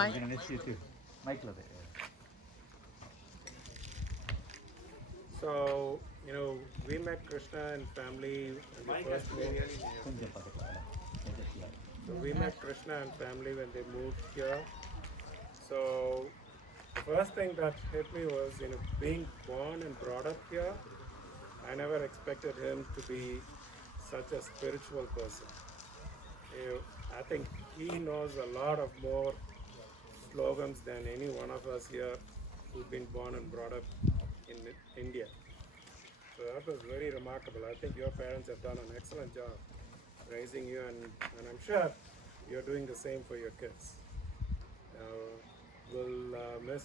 Mike. I'm gonna miss you too. Mike love it. So, we met Krishna and family when they first moved. So we met Krishna and family when they moved here. So the first thing that hit me was, being born and brought up here, I never expected him to be such a spiritual person. I think he knows a lot of more slogans than any one of us here who've been born and brought up in India. So that was very remarkable. I think your parents have done an excellent job raising you, and I'm sure you're doing the same for your kids. We'll miss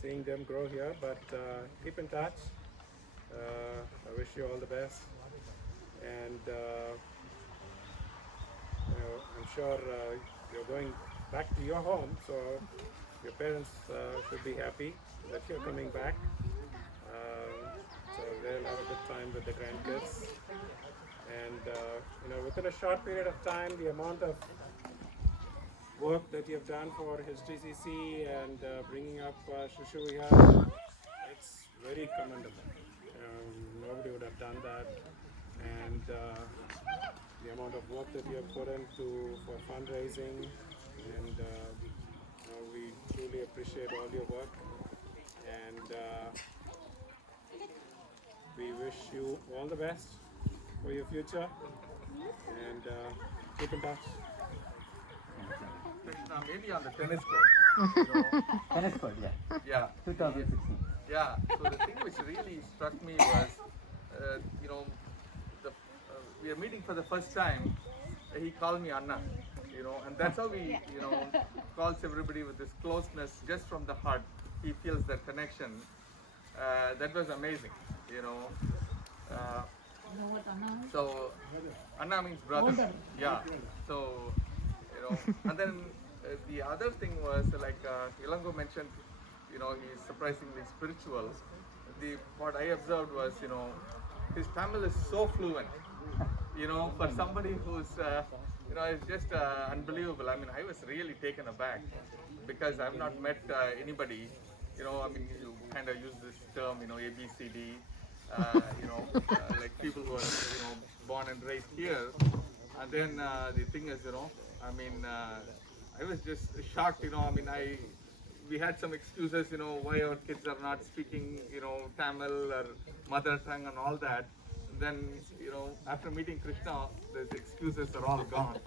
seeing them grow here, but keep in touch. I wish you all the best, and I'm sure you're going back to your home, so your parents should be happy that you're coming back. So they'll have a good time with the grandkids. And within a short period of time, the amount of work that you've done for his TCC and bringing up Shushu here, it's very commendable. Nobody would have done that. And the amount of work that you have put into for fundraising, and we truly appreciate all your work. And we wish you all the best for your future, and keep in touch. Krishna, maybe on the tennis court. Tennis court, yeah. Yeah. 2016. Yeah. So the thing which really struck me was, we are meeting for the first time. He called me Anna, and that's how he, calls everybody with this closeness just from the heart. He feels that connection. That was amazing, So Anna means brother. Yeah. So and then the other thing was like Ilango mentioned, he's surprisingly spiritual. What I observed was, his Tamil is so fluent. For somebody who's, it's just unbelievable. I mean, I was really taken aback because I've not met anybody. You kind of use this term, ABCD. Like people who are, born and raised here. And then the thing is, I was just shocked, we had some excuses, why our kids are not speaking, Tamil or mother tongue and all that. And then, after meeting Krishna, those excuses are all gone.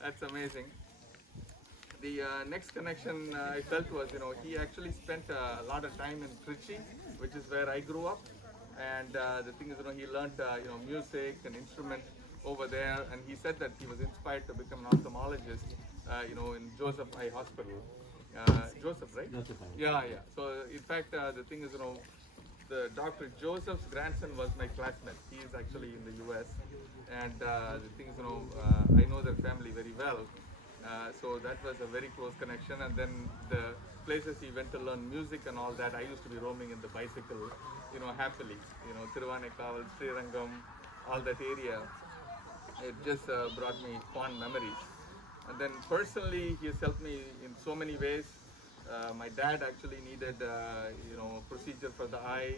That's amazing. The next connection I felt was, he actually spent a lot of time in Trichy, which is where I grew up. And the thing is, he learned, music and instrument over there. And he said that he was inspired to become an ophthalmologist, in Joseph Eye Hospital. Joseph, right? Joseph Eye. Yeah, yeah. So, in fact, the thing is, the Dr. Joseph's grandson was my classmate. He is actually in the US. And the thing is, I know their family very well. So that was a very close connection. And then the places he went to learn music and all that, I used to be roaming in the bicycle, happily. Thiruvanekkaval, Srirangam, all that area. It just brought me fond memories. And then personally, he has helped me in so many ways. My dad actually needed, procedure for the eye,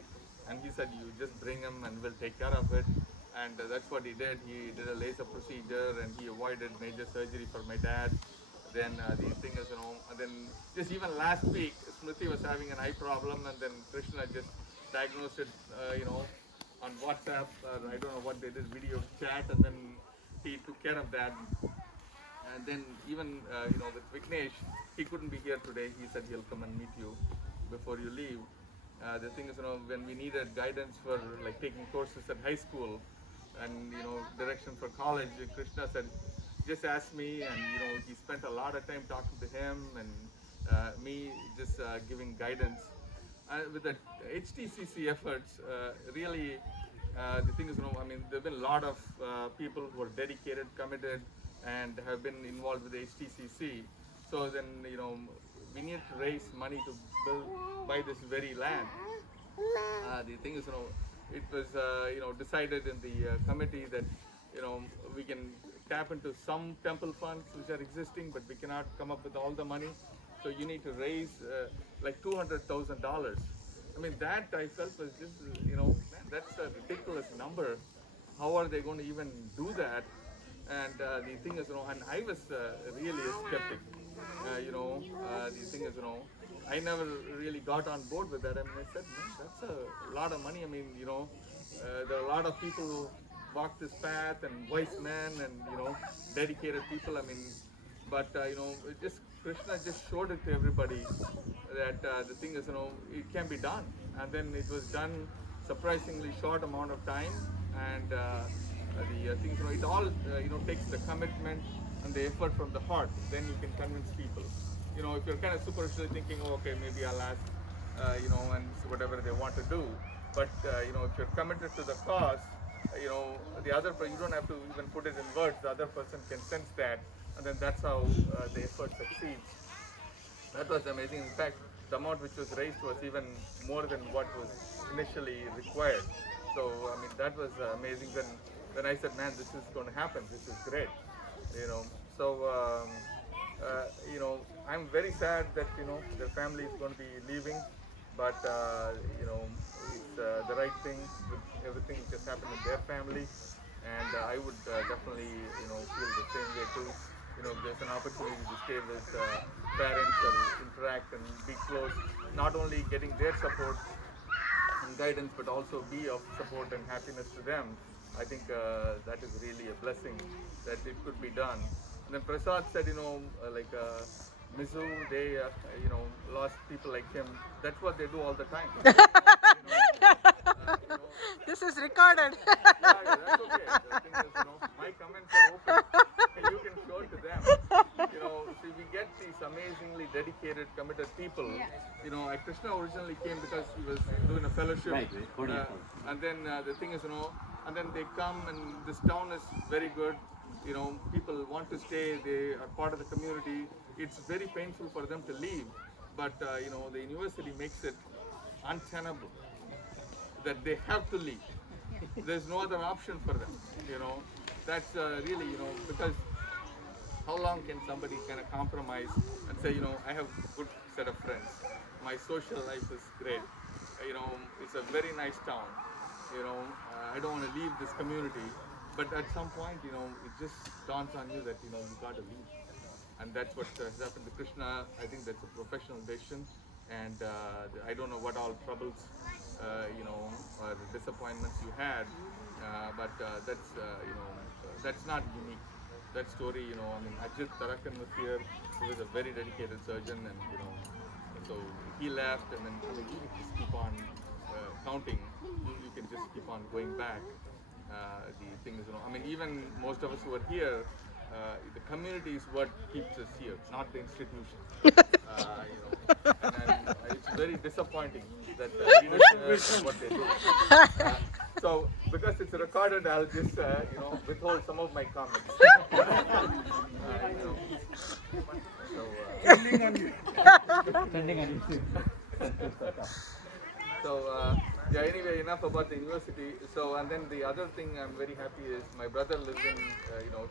and he said, "You just bring him, and we'll take care of it." And that's what he did. He did a laser procedure, and he avoided major surgery for my dad. Then the thing is, and then just even last week, Smriti was having an eye problem, and then Krishna just diagnosed it, on WhatsApp, or I don't know what they did, video chat, and then he took care of that. And then even, with Vignesh, he couldn't be here today. He said he'll come and meet you before you leave. The thing is, when we needed guidance for like taking courses at high school and, direction for college, Krishna said, just ask me. And, he spent a lot of time talking to him and me just giving guidance. With the HTCC efforts, really, the thing is, there have been a lot of people who are dedicated, committed, and have been involved with the HTCC. So then, we need to raise money to buy this very land. The thing is, it was, decided in the committee that, we can tap into some temple funds which are existing, but we cannot come up with all the money. So you need to raise like $200,000. I mean, that I felt was just, man, that's a ridiculous number. How are they going to even do that? And the thing is, and I was really a skeptic. The thing is, I never really got on board with that. I mean, I said, man, that's a lot of money. I mean, there are a lot of people who walk this path, and wise men, and dedicated people. I mean, but it just Krishna just showed it to everybody that the thing is, it can be done, and then it was done surprisingly short amount of time, and the things, it all takes the commitment and the effort from the heart. Then you can convince people. If you're kind of superficially thinking, oh, okay, maybe I'll ask, and whatever they want to do, but if you're committed to the cause, the other person, you don't have to even put it in words. The other person can sense that, and then that's how the effort succeeds. That was amazing. In fact, the amount which was raised was even more than what was initially required. So, I mean, that was amazing. Then I said, man, this is going to happen. This is great. So, I'm very sad that, their family is going to be leaving. But, it's the right thing with everything that just happened in their family. And I would definitely, feel the same way too. If there's an opportunity to stay with parents or interact and be close, not only getting their support and guidance, but also be of support and happiness to them, I think that is really a blessing that it could be done. And then Prasad said, Mizu, they, lost people like him. That's what they do all the time. This is recorded. Yeah, that's okay. The thing is, my comments are open. You can show it to them. See, we get these amazingly dedicated, committed people. Krishna originally came because he was doing a fellowship. Right. And then the thing is, and then they come, and this town is very good. People want to stay. They are part of the community. It's very painful for them to leave, but the university makes it untenable that they have to leave. There's no other option for them. That's really, because how long can somebody kind of compromise and say, I have a good set of friends, my social life is great, it's a very nice town, I don't want to leave this community, but at some point, it just dawns on you that, you got to leave. And that's what has happened to Krishna. I think that's a professional decision, and I don't know what all troubles, or disappointments you had, but that's not unique. That story, I mean, Ajit Tarakan was here. He was a very dedicated surgeon, and so he left, and then you can just keep on counting. You can just keep on going back. The thing is, I mean, even most of us who are here, the community is what keeps us here, not the institution. And it's very disappointing that leaders what they do. So, because it's recorded, I'll just withhold some of my comments. Depending on you. Sending an issue. So, anyway, enough about the university. So, and then the other thing I'm very happy is my brother lives in,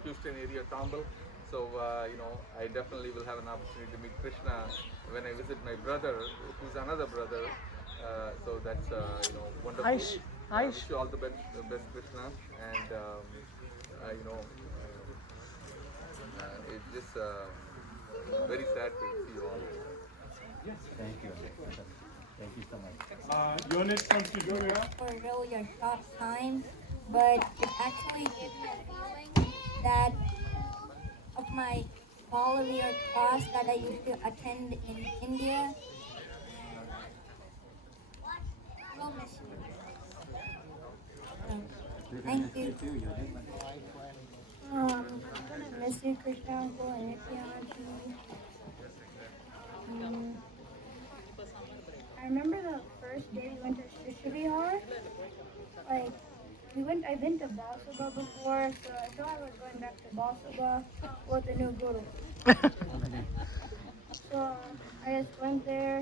Houston area, Tomball. So, I definitely will have an opportunity to meet Krishna when I visit my brother, who's another brother. So that's, wonderful. Aish. I wish you all the best, Krishna. And, it's just very sad to see you all. Yes. Thank you. Thank you so much. Your next comes to do, yeah? For really a short time, but it actually gave me a feeling that of my volunteer class that I used to attend in India. We'll miss you. Thank you. I'm gonna miss you, Krishna Uncle and Nicky Auntie. I remember the first day we went to Shishivihar. I've been to Balsaba before, so I thought I was going back to Balsaba with the new guru. So I just went there.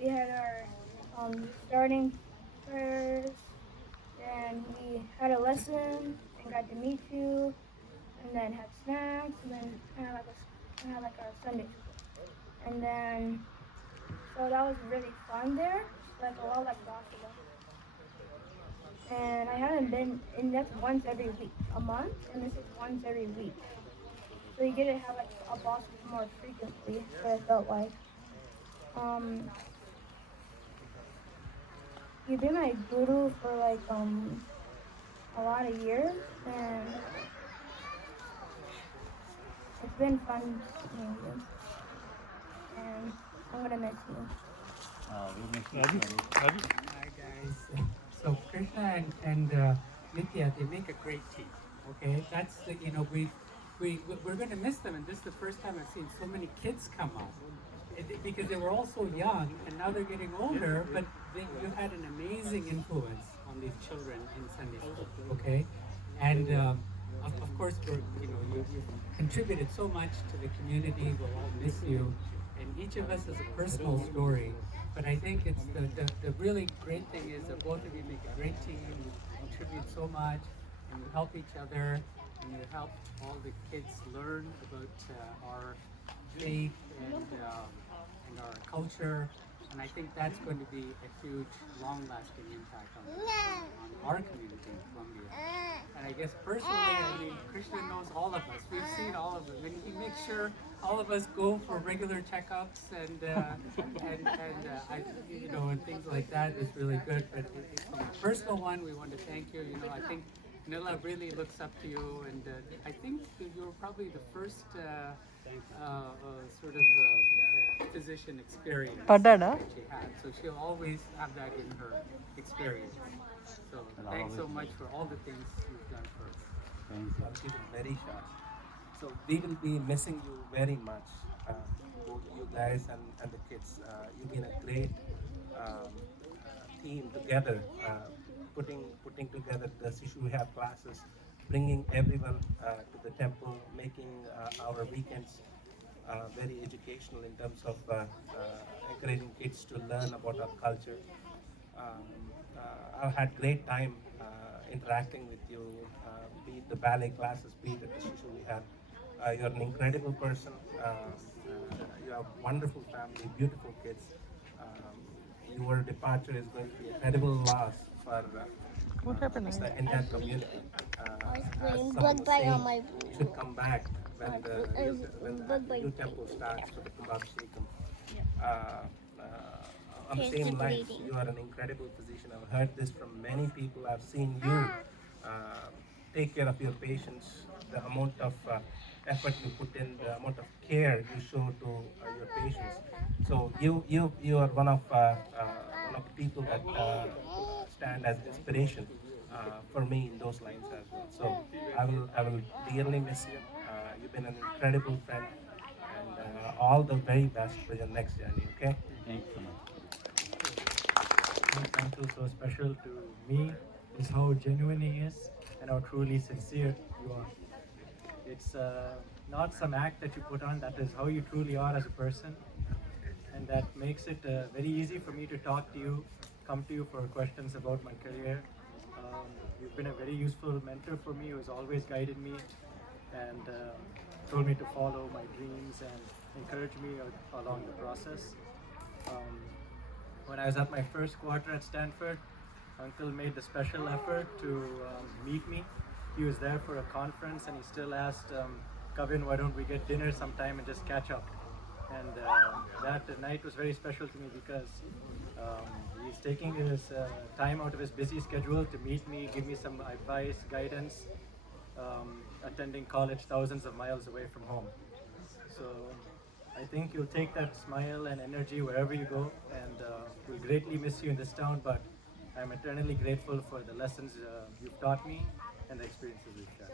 We had our starting prayers, and we had a lesson and got to meet you. and then had snacks, and then kind of like a Sunday school. And then, so that was really fun there, like a lot like basketball. And I haven't been, and that's once every week, a month, and this is once every week. So you get to have like a boss more frequently, what I felt like. You've been my guru for like a lot of years, and it's been fun seeing you. And I'm gonna miss you. We miss you, Sonny. Hi guys. So Krishna and Nitya, they make a great team. Okay, that's the, you know, we're going to miss them, and this is the first time I've seen so many kids come out. Because they were all so young, and now they're getting older. But you had an amazing influence on these children in Sunday school. Okay, and of course, you've contributed so much to the community. We'll all miss you, and each of us has a personal story. But I think it's the really great thing is that both of you make a great team. You contribute so much, and you help each other, and you help all the kids learn about our faith and our culture. And I think that's going to be a huge, long-lasting impact on our community in Colombia. And I guess personally, I mean, Krishna knows all of us. We've seen all of them, and he makes sure all of us go for regular checkups and things like that. Is really good. But from a personal one, we want to thank you. You know, I think Nila really looks up to you, and I think that you're probably the first physician experience that she had. So she'll always have that in her experience. So thanks so much for all the things you've done for us. Thanks. Keep it very sharp. So we will be missing you very much, both you guys and the kids. You've been a great team together, putting together the Sishu Vihar classes, bringing everyone to the temple, making our weekends very educational in terms of encouraging kids to learn about our culture. I've had great time interacting with you, be it the ballet classes, be it at the Shishu we have. You're an incredible person. You have wonderful family, beautiful kids. Your departure is going to be a terrible loss for the entire community. As someone was saying, you should come back when the new temple starts for the Kumbabshekam. On the same lines, you are an incredible physician. I've heard this from many people. I've seen you take care of your patients, the amount of effort you put in, the amount of care you show to your patients. So you are one of the people that stand as inspiration for me in those lines as well. So I will dearly miss you. You've been an incredible friend, and all the very best for your next journey. Okay. Thanks so much. Uncle so special to me is how genuine he is and how truly sincere you are. It's not some act that you put on, that is how you truly are as a person, and that makes it very easy for me to talk to you, come to you for questions about my career. You've been a very useful mentor for me, who's always guided me and told me to follow my dreams and encouraged me along the process. When I was at my first quarter at Stanford, Uncle made the special effort to meet me. He was there for a conference, and he still asked, Kavin, why don't we get dinner sometime and just catch up? And that night was very special to me because he's taking his time out of his busy schedule to meet me, give me some advice, guidance, attending college thousands of miles away from home. So I think you'll take that smile and energy wherever you go, and we'll greatly miss you in this town, but I'm eternally grateful for the lessons you've taught me and the experiences we've shared.